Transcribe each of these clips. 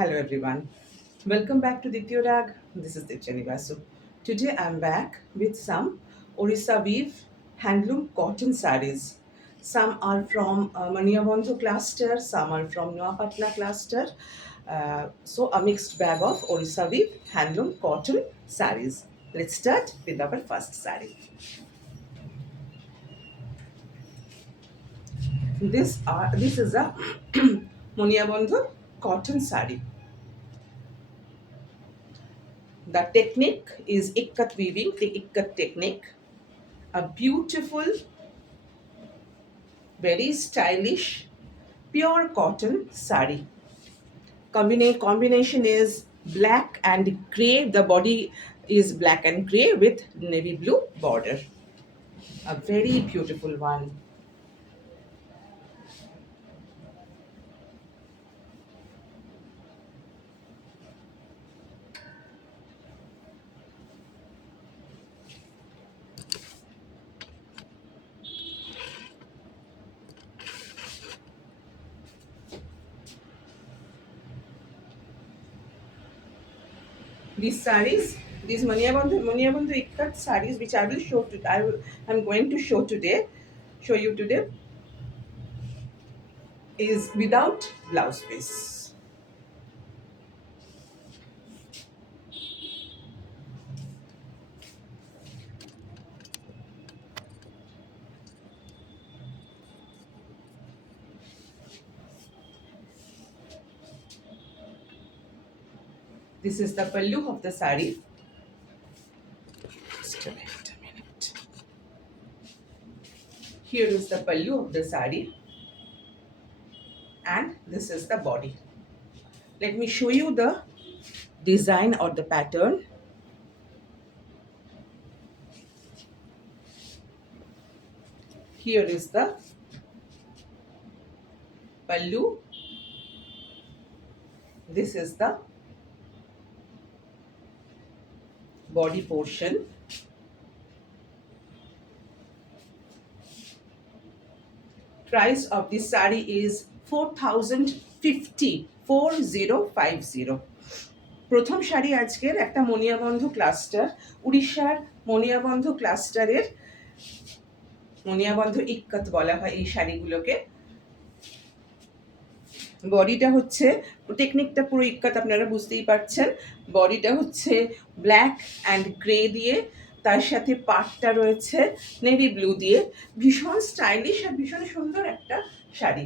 Hello everyone. Welcome back to Dityo Rag. This is Ditya Vasu. Today I'm back with some Orissa weave handloom cotton sarees. Some are from Maniyabandhu cluster, some are from Nuapatla cluster. So a mixed bag of Orissa weave handloom cotton sarees. Let's start with our first saree. This is a Maniyabandhu cotton saree. The technique is ikkat weaving, the ikkat technique. A beautiful, very stylish, pure cotton sari. Combination is black and grey. The body is black and grey with navy blue border. A very beautiful one. These saris, these Maniyabandhu ikkat saris, which I will show to, I'm going to show you today, is without blouse piece. This is the pallu of the sari. Just wait a minute. Here is the pallu of the sari, and this is the body. Let me show you the design or the pattern. Here is the pallu. This is the body portion. Price of this sari is 4050 4050. প্রথম শাড়ি আজকের একটা মনিয়াবন্ধ ক্লাস্টার, উড়িষ্যার মনিয়াবন্ধ ক্লাস্টারের মনিয়াবন্ধ ইক্কত বলা হয় এই শাড়িগুলোকে। বডিটা হচ্ছে, টেকনিকটা পুরো ইক্কাত আপনারা বুঝতেই পারছেন। বডিটা হচ্ছে ব্ল্যাক অ্যান্ড গ্রে দিয়ে, তার সাথে পাটটা রয়েছে নেভি ব্লু দিয়ে। ভীষণ স্টাইলিশ আর ভীষণ সুন্দর একটা শাড়ি।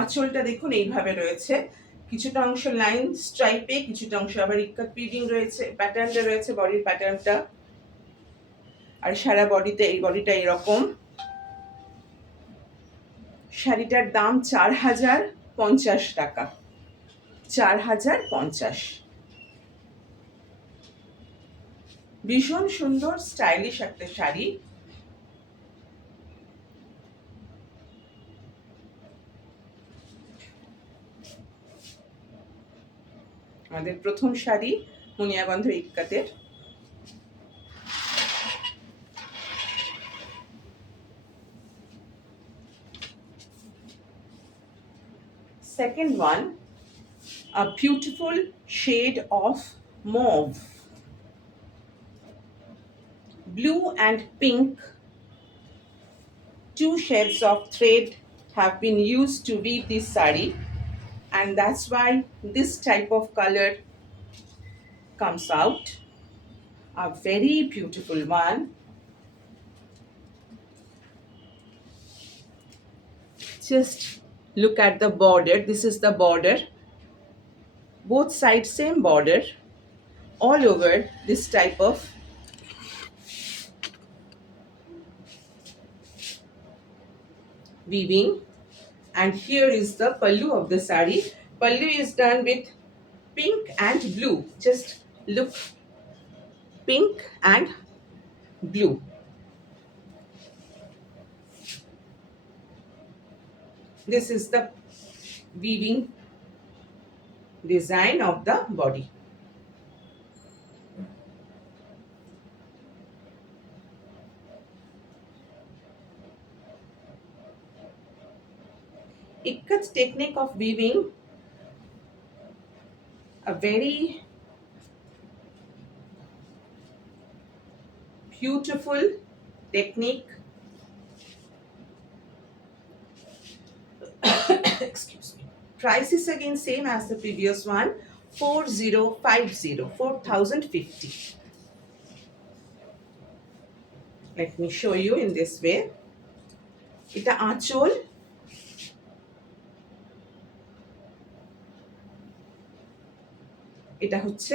আঁচলটা দেখুন এইভাবে রয়েছে, কিছুটা অংশ লাইন স্ট্রাইপে, কিছুটা অংশ আবার ইক্কাত পিডিং রয়েছে, প্যাটার্নটা রয়েছে বডির প্যাটার্নটা। আর সারা বডিতে এই বডিটা এরকম। শাড়িটার দাম 4050 টাকা, 4050। ভীষণ সুন্দর স্টাইলিশ একটা শাড়ি। আমাদের প্রথম শাড়ি মুনিয়াবন্ধ ইক্কাতের। Second one, a beautiful shade of mauve. Blue and pink, two shades of thread have been used to weave this sari, and that's why this type of color comes out. A very beautiful one. Just look at the border. This is the border. Both sides same border. All over this type of weaving. And here is the pallu of the sari. Pallu is done with pink and blue. Just look, pink and blue. This is the weaving design of the body. Ikkat's technique of weaving a very beautiful technique. Excuse me. Price is again same as the previous one, 4050, 4050. Let me show you in this way. এটা আঁচল, এটা হচ্ছে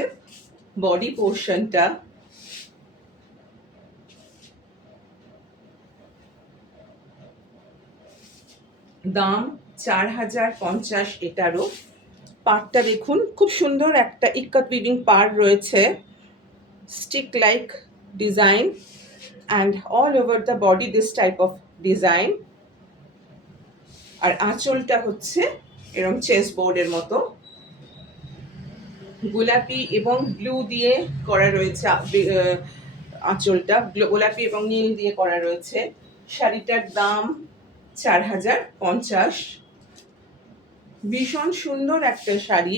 বডি পোর্শনটা। দাম 4050 এটারও। পাড়টা দেখুন, খুব সুন্দর একটা ইক্কাত উইভিং পাড় রয়েছে, stick like design, and all over the body this type of design. আর আঁচলটা হচ্ছে এরকম চেস বোর্ডের মতো গোলাপি এবং ব্লু দিয়ে করা রয়েছে। আঁচলটা গোলাপি এবং নীল দিয়ে করা রয়েছে। শাড়িটার দাম 4050। ভীষণ সুন্দর একটা sari.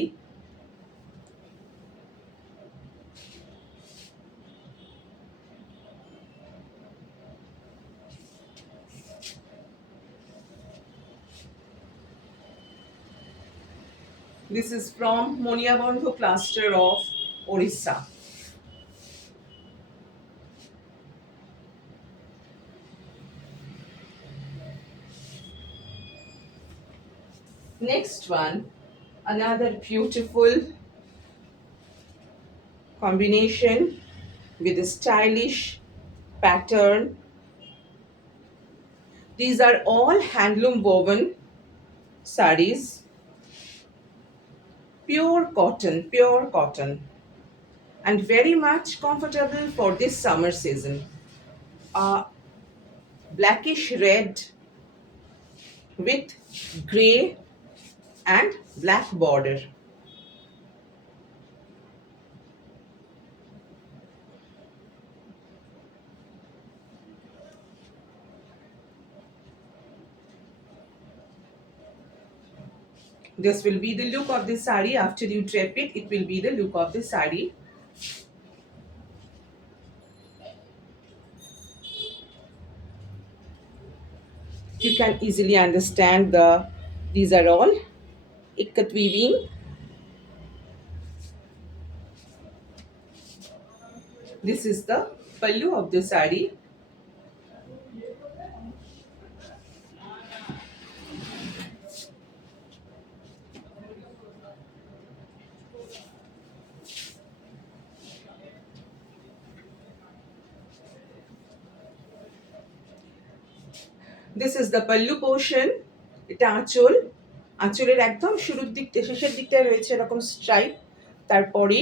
This is from Moniabandhu cluster of Orissa. Next one, another beautiful combination with a stylish pattern. These are all handloom woven sarees, pure cotton, and very much comfortable for this summer season. Blackish red with grey and black border. This will be the look of the sari. After you drape it, it will be the look of the sari. You can easily understand these are all ikat weaving. This is the pallu of the sari. This is the pallu portion. এটা আঁচল, আঁচলের একদম শুরুর দিকটা শেষের দিকটায় রয়েছে এরকম স্ট্রাইপ, তারপরে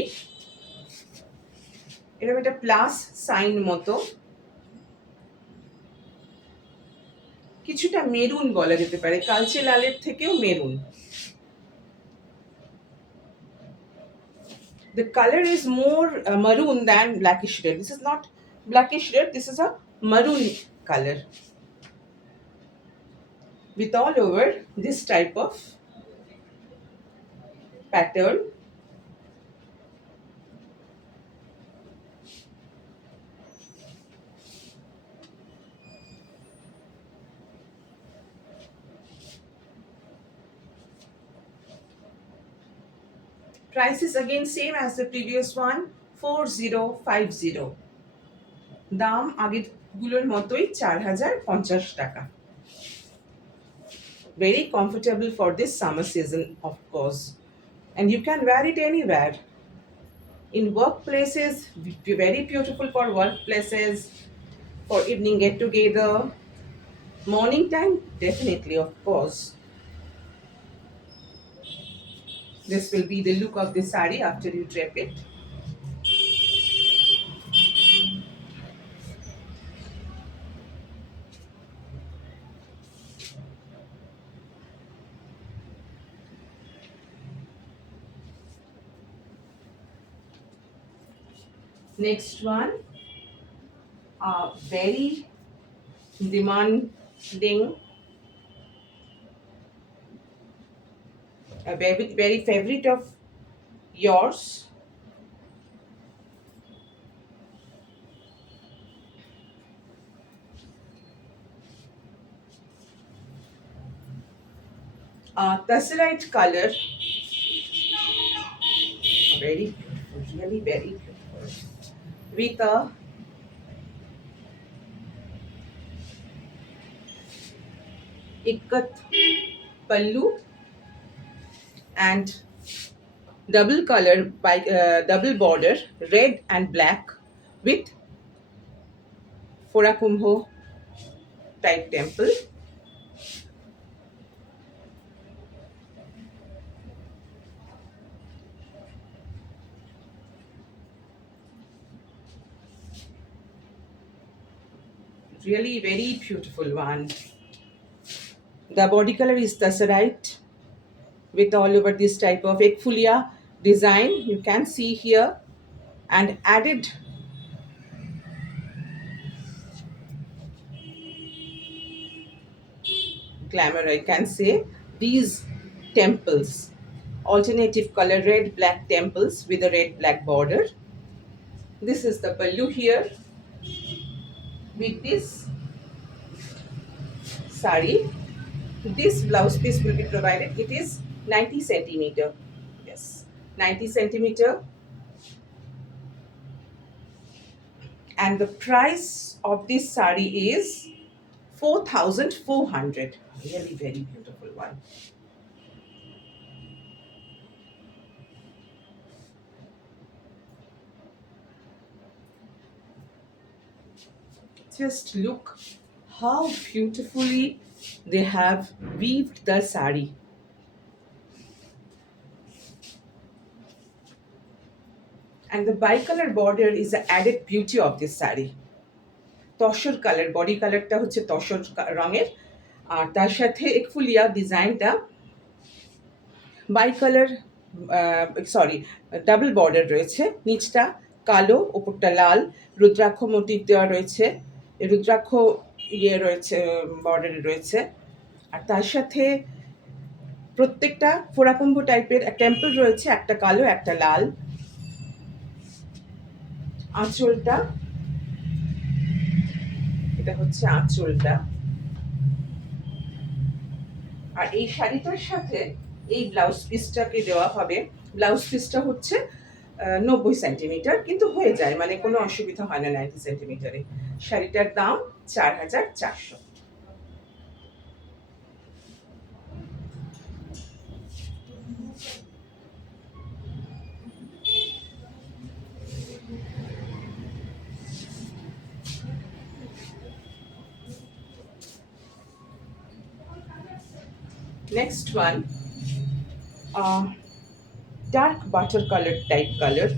এরকম একটা প্লাস সাইন মতো, কিছুটা মেরুন বলা যেতে পারে, কালচে লালের থেকেও maroon. The color is more maroon than blackish red. This is not blackish red, this is a maroon color with all over this type of pattern. Price is again same as the previous one, 4050. দাম আগের গুলোর মতোই 4050 টাকা। Very comfortable for this summer season, of course, and you can wear it anywhere. In workplaces, very beautiful for workplaces, for evening get together, morning time, definitely, of course. This will be the look of the sari after you drape it. Next one, very demanding, a very favorite of yours. Tessellite color, very beautiful, really very beautiful, with a ikat pallu and double color by double border, red and black, with Forakumbho type temple. Really very beautiful one. The body color is Tessellite with all over this type of ekfulia design you can see here, and added glamour, I can say, these temples, alternative color red black temples with a red black border. This is the pallu here with this sari. This blouse piece will be provided. It is 90 centimeter. Yes, 90 centimeter. And the price of this sari is 4,400. Really very beautiful one. Just look how beautifully they have weaved the sari. And the bicolor border is the added beauty of this sari. তসর colour, body কালারটা হচ্ছে তসর রঙের, আর তার সাথে একফুলিয়া ডিজাইনটা bi colour, sorry, double border রয়েছে। নিচটা কালো, ওপরটা লাল, রুদ্রাক্ষ মোটিভ দেওয়া রয়েছে, রুদ্রাক্ষ ইয়ে রয়েছে, বর্ডারে রয়েছে। আর তার সাথে প্রত্যেকটা ফোরাকুম্ভ টাইপের টেম্পল রয়েছে, একটা কালো একটা লাল। আঁচলটা, এটা হচ্ছে আঁচলটা। আর এই শাড়িটার সাথে এই ব্লাউজ পিসটাকে দেওয়া হবে। ব্লাউজ পিসটা হচ্ছে 90 সেন্টিমিটার, কিন্তু হয়ে যায়, মানে কোনো অসুবিধা হয় না 90 সেন্টিমিটারে। শাড়িটার দাম 4,400। Next one, dark butter colored type color.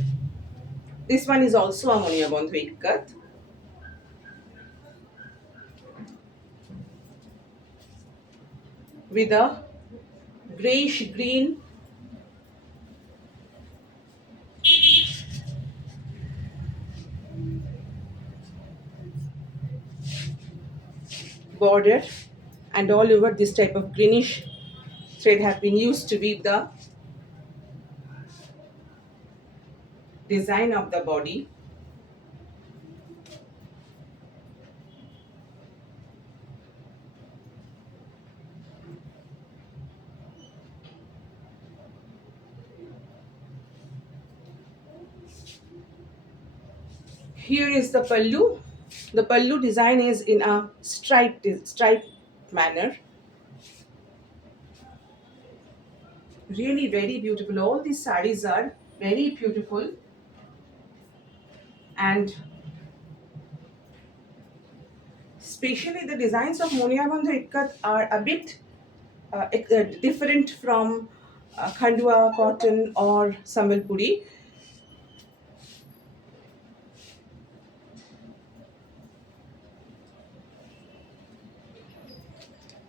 This one is also a Monia Bandhu Ikkat. With a grayish green border, and all over this type of greenish thread have been used to weave the design of the body. Here is the pallu. The pallu design is in a stripe manner. Really very beautiful. All these sarees are very beautiful, and especially the designs of Monia Bandhu Ikkat are a bit different from Khandua cotton or Sambalpuri.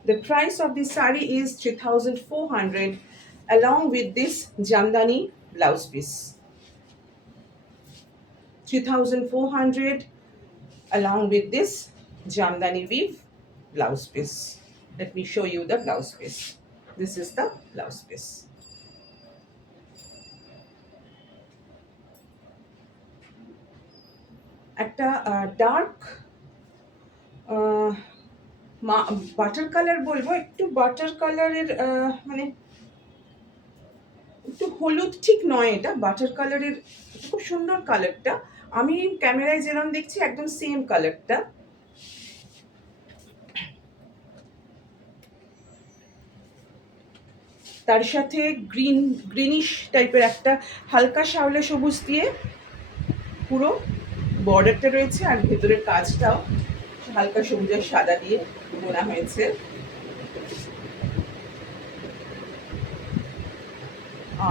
The price of this sari is 3,400 along with this Jamdani blouse piece. 3,400 along with this Jamdani weave blouse piece. Let me show you the blouse piece. This is the blouse piece. একটা dark butter colour বলবো, একটু বাটার কালারের, মানে একটু হলুদ ঠিক নয়, এটা বাটার কালারের, খুব সুন্দর কালারটা। আমি ক্যামেরায় যেরকম দেখছি একদম সেম কালারটা। তার সাথে গ্রিনিশ টাইপের একটা হালকা শ্যাওলা সবুজ দিয়ে পুরো বর্ডারটা রয়েছে, আর ভেতরের কাজটাও হালকা সবুজ আর সাদা দিয়ে বোনা হয়েছে।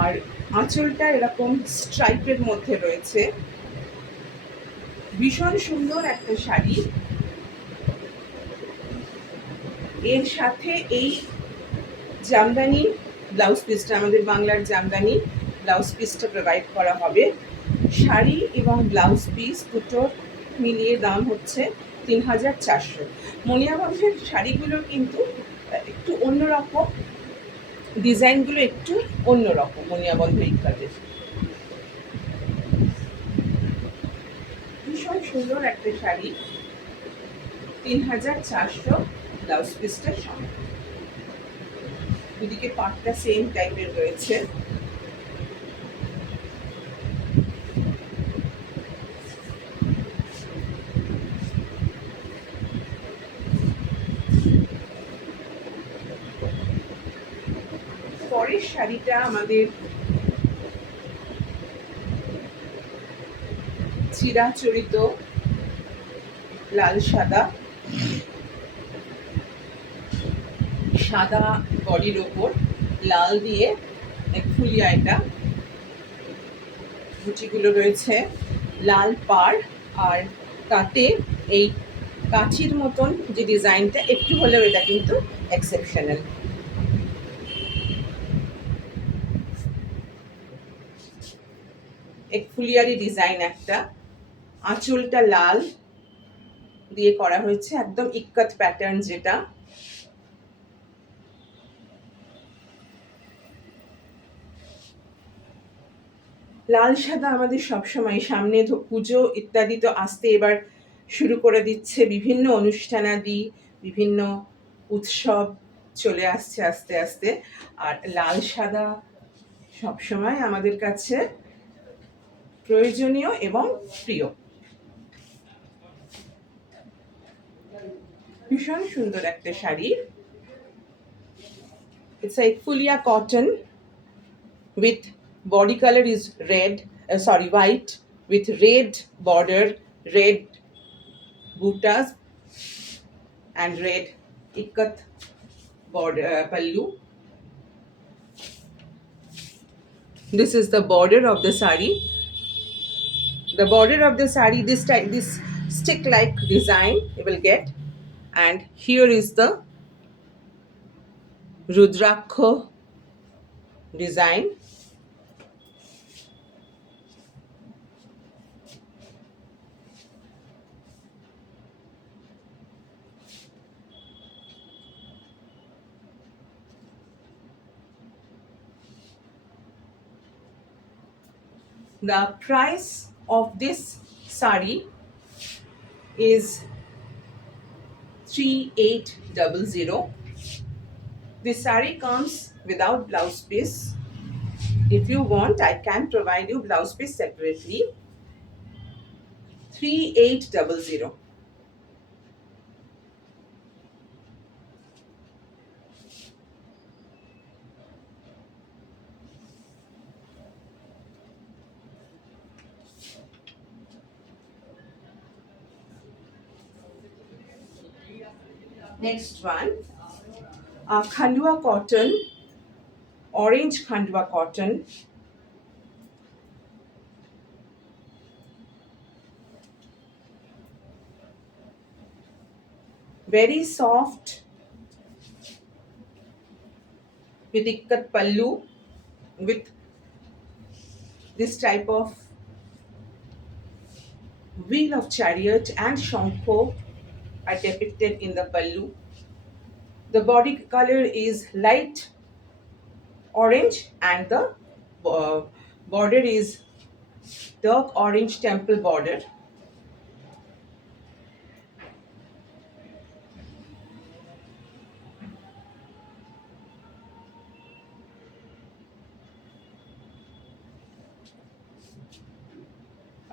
আর আঁচলটা এরকম স্ট্রাইপের মধ্যে রয়েছে। ভীষণ সুন্দর একটা শাড়ি। এর সাথে এই জামদানি ব্লাউজ পিসটা, আমাদের বাংলার জামদানি ব্লাউজ পিসটা প্রোভাইড করা হবে। শাড়ি এবং ব্লাউজ পিস দুটো মিলিয়ে দাম হচ্ছে ৩,৪০০। মনিয়াগঞ্জের শাড়িগুলো কিন্তু একটু অন্যরকম, ডিজাইনগুলো একটু অন্যরকম মনিয়াগঞ্জ ইক্কাতের। ভীষণ সুন্দর একটা শাড়ি, ৩,৪০০ ব্লাউজ পিসটার সঙ্গে। দুদিকে পাটটা সেম টাইপের রয়েছে। পরের শাড়িটা আমাদের চিরাচরিত লাল সাদা, সাদা বডির ওপর লাল দিয়ে ফুলিয়া, এটা বুটিগুলো রয়েছে, লাল পাড়, আর তাতে এই কাঠির মতন যে ডিজাইনটা, একটু হলেও এটা কিন্তু এক্সেপশনাল। এক ফুলিয়ারি ডিজাইন একটা, আঁচলটা লাল দিয়ে করা হয়েছে, একদম ইক্কত প্যাটার্ন যেটা। লাল সাদা আমাদের সবসময়, সামনে পুজো ইত্যাদি তো আসতে এবার শুরু করে দিচ্ছে, বিভিন্ন অনুষ্ঠানাদি, বিভিন্ন উৎসব চলে আসছে আস্তে আস্তে, আর লাল সাদা সবসময় আমাদের কাছে প্রয়োজনীয় এবং প্রিয়। ভীষণ সুন্দর একটা sari. It's a fulia cotton with body color is red, white with red border, red buttas and red ikat border, pallu. This is the border of the sari. The border of the sari, this type, this stick like design you will get, and here is the rudrakho design. The price of this sari is 3800. This sari comes without blouse piece. If you want, I can provide you blouse piece separately. 3800. Next one, Khandwa cotton, orange Khandwa cotton. Very soft with ikkat pallu, with this type of wheel of chariot and shankho are depicted in the pallu. The body color is light orange and the border is dark orange temple border.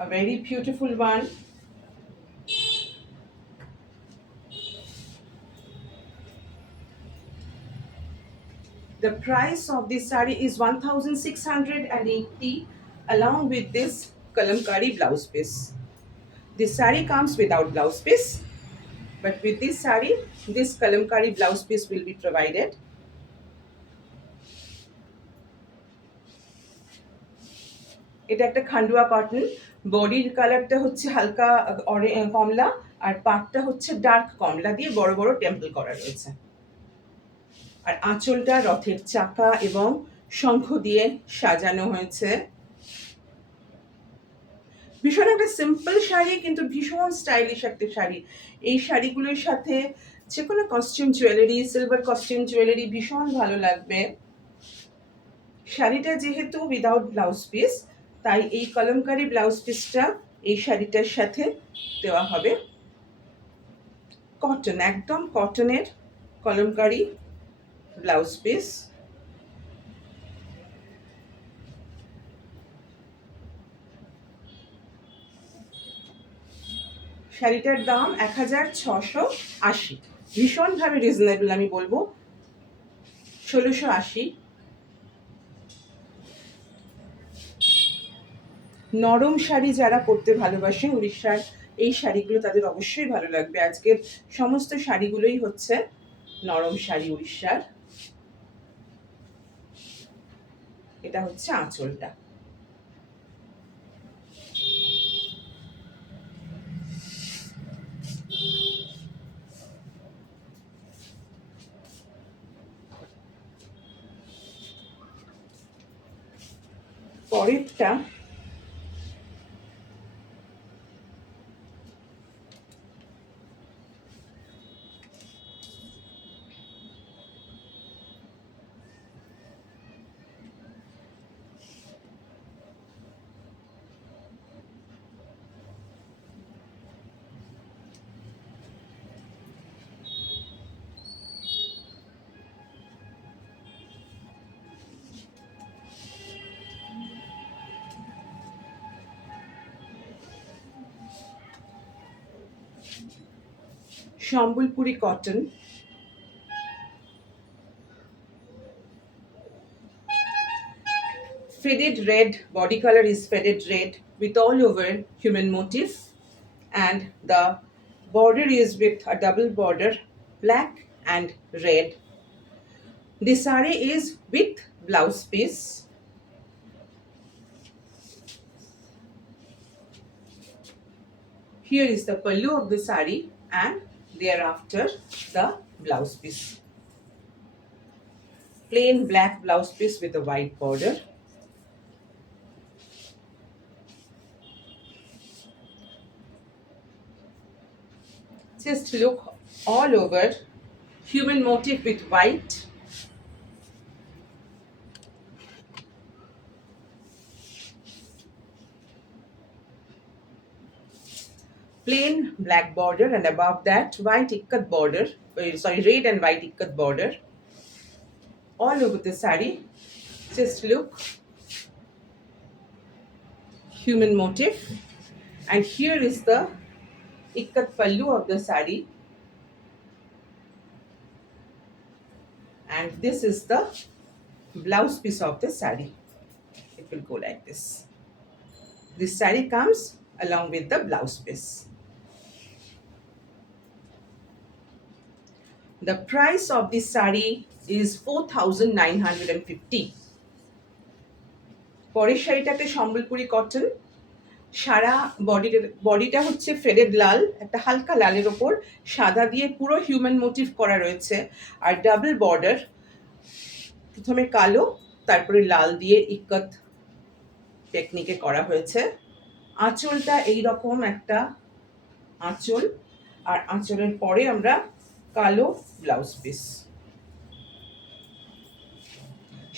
A very beautiful one. The price of this saree is 1680 along with this kalamkari blouse piece. This saree comes without blouse piece, but with this saree, this kalamkari blouse piece will be provided. এটা একটা খান্ডুয়া কটন, বডির কালারটা হচ্ছে হালকা কমলা আর পাটটা হচ্ছে ডার্ক কমলা দিয়ে বড় বড় টেম্পল করা রয়েছে। আর আঁচলটা রথের চাকা এবং শঙ্খ দিয়ে সাজানো হয়েছে। ভীষণ একটা সিম্পল শাড়ি কিন্তু ভীষণ স্টাইলিশ একটা শাড়ি। এই শাড়িগুলোর সাথে যে কোনো costume jewellery, silver costume jewellery ভীষণ ভালো লাগবে। শাড়িটা যেহেতু উইদাউট ব্লাউজ পিস, তাই এই কলমকারি ব্লাউজ পিসটা এই শাড়িটার সাথে দেওয়া হবে। কটন, একদম কটনের কলমকারি ব্লাউজ পিস। শাড়িটার দাম 1680, ভীষণভাবে রিজনেবল, আমি বলবো 1680। নরম শাড়ি যারা পরতে ভালোবাসে উড়িষ্যার, এই শাড়িগুলো তাদের অবশ্যই ভালো লাগবে। আজকের সমস্ত শাড়িগুলোই হচ্ছে নরম শাড়ি উড়িষ্যার। এটা হচ্ছে আঁচলটা। পরেরটা Sambalpuri cotton, faded red, body color is faded red with all over human motif, and the border is with a double border, black and red. The saree is with blouse piece. Here is the pallu of the saree and thereafter the blouse piece. Plain black blouse piece with a white border. Just look all over human motif with white. Plain black border and above that white ikat border, red and white ikat border all over the saree. Just look, human motif, and here is the ikat pallu of the saree, and this is the blouse piece of the saree. It will go like this. This saree comes along with the blouse piece. The price of this saree is 4950. পরের শাড়িটা একটা সম্বলপুরি কটন, সারা বডিটা হচ্ছে ফেডেড লাল, একটা হালকা লালের ওপর সাদা দিয়ে পুরো হিউম্যান মোটিভ করা রয়েছে, আর ডাবল বর্ডার, প্রথমে কালো তারপরে লাল দিয়ে ইক্কত টেকনিকে করা হয়েছে। আঁচলটা এইরকম একটা আঁচল, আর আঁচলের পরে আমরা কালো ব্লাউজ পিস।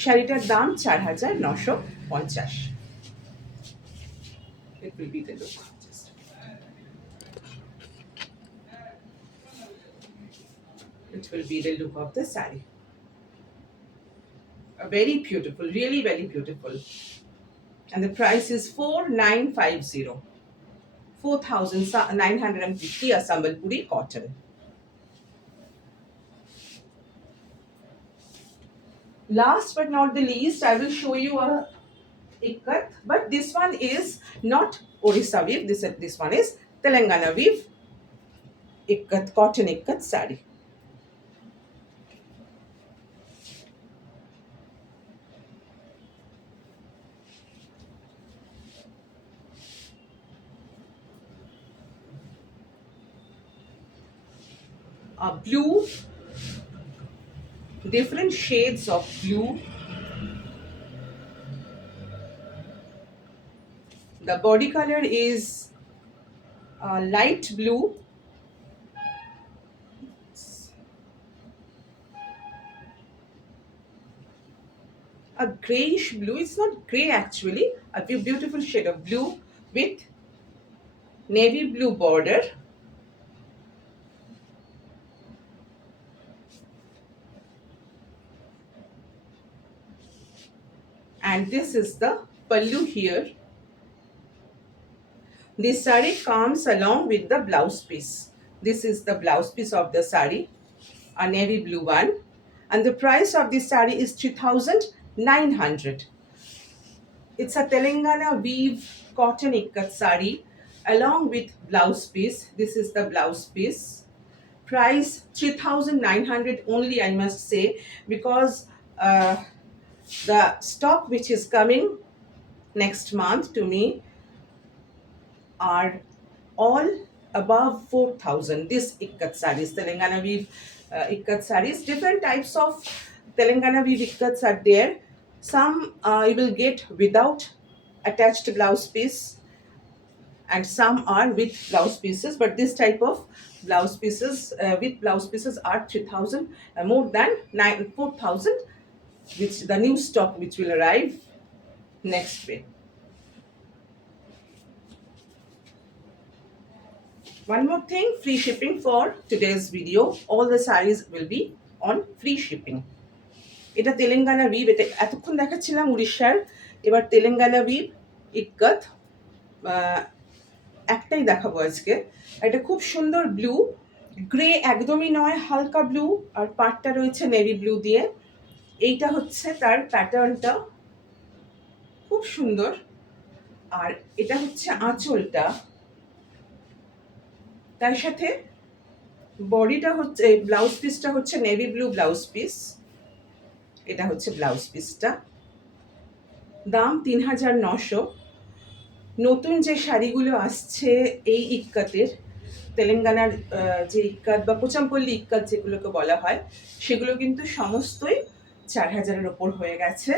শাড়িটার দাম 4950। It will be the look. It will be the look of the saree. Very beautiful, really very beautiful. And the price is 4950. 4950 a Sambalpuri cotton. Last but not the least, I will show you a ikat, but this one is not Orissa weave. This one is Telangana weave ikat, cotton ikat sari. Blue, different shades of blue. The body color is light blue, a grayish blue. It's not gray actually, a beautiful shade of blue with navy blue border. And this is the pallu here. This sari comes along with the blouse piece. This is the blouse piece of the sari, a navy blue one. And the price of this sari is 3,900. It's a Telangana weave cotton ikat sari along with blouse piece. This is the blouse piece. Price 3,900 only, I must say, because the stock which is coming next month to me are all above 4,000. This ikat saris, Telangana weave ikat saris, different types of Telangana weave ikats are there. Some you will get without attached blouse piece, and some are with blouse pieces. But this type of blouse pieces with blouse pieces are 3,000, more than 4,000, which the new stock which will arrive next week. One more thing, free shipping for today's video. All the sarees will be on free shipping. এটা তেলেঙ্গানা উইভ, এটা এতক্ষণ দেখাচ্ছিলাম উড়িষ্যার, এবার তেলেঙ্গানা উইভ ইক্কত একটাই দেখাবো আজকে। এটা খুব সুন্দর ব্লু, গ্রে একদমই নয়, হালকা ব্লু, আর পাটটা রয়েছে নেভি ব্লু দিয়ে। এইটা হচ্ছে তার প্যাটার্নটা, খুব সুন্দর। আর এটা হচ্ছে আঁচলটা, তার সাথে বডিটা হচ্ছে, ব্লাউজ পিসটা হচ্ছে নেভি ব্লু ব্লাউজ পিস। এটা হচ্ছে ব্লাউজ পিসটা। দাম 3,900। নতুন যে শাড়িগুলো আসছে এই ইক্কাতের, তেলেঙ্গানার যে ইক্কাত বা কোচামপল্লী ইক্কাত যেগুলোকে বলা হয়, সেগুলো কিন্তু সমস্তই 4,000-এর ওপর হয়ে গেছে।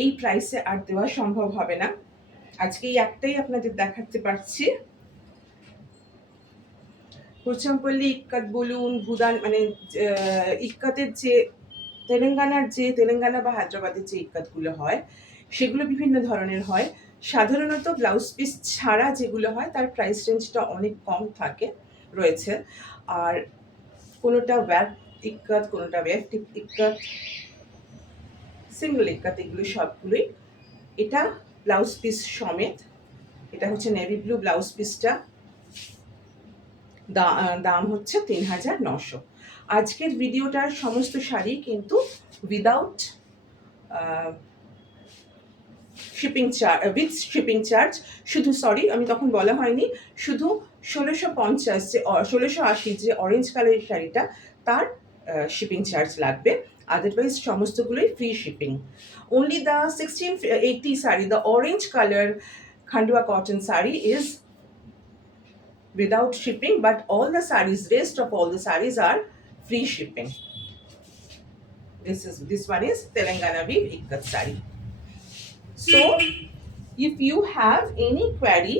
এই প্রাইসে আর দেওয়া সম্ভব হবে না। আজকে এই একটাই আপনাদের দেখাতে পারছি। কোচামপল্লী ইক্কাত বলুন, ভুদান, মানে ইক্কাতের যে তেলেঙ্গানা বা হায়দ্রাবাদের যে ইক্কাতগুলো হয়, সেগুলো বিভিন্ন ধরনের হয়। সাধারণত ব্লাউজ পিস ছাড়া যেগুলো হয় তার প্রাইস রেঞ্জটা অনেক কম রয়েছে। আর কোনোটা ওয়্যার ইক্কাত, কোনোটা ওয়্যার ইক্কাত, সিঙ্গল ইক্কাত, এগুলো সবগুলোই। এটা ব্লাউজ পিস সমেত। এটা হচ্ছে নেভি ব্লু ব্লাউজ পিসটা, দাম হচ্ছে 3,900। আজকের ভিডিওটার সমস্ত শাড়ি কিন্তু without shipping charge, with shipping charge. শুধু আমি তখন বলা হয়নি, শুধু 1,650 যে 1,680 যে অরেঞ্জ কালারের শাড়িটা, তার শিপিং চার্জ লাগবে। আদারওয়াইজ সমস্তগুলোই free shipping. Only the 1680 saree, the orange color Khandwa cotton saree is without shipping, but all the sarees, rest of all the sarees are free shipping. This one is Telangana weave ikkat saree. So if you have any query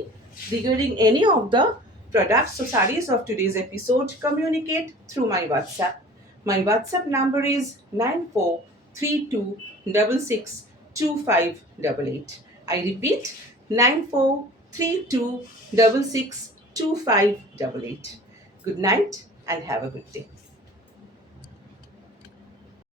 regarding any of the products or sarees of today's episode, communicate through my WhatsApp. My WhatsApp number is 9432662588. I repeat, 9432662588. Good night and have a good day.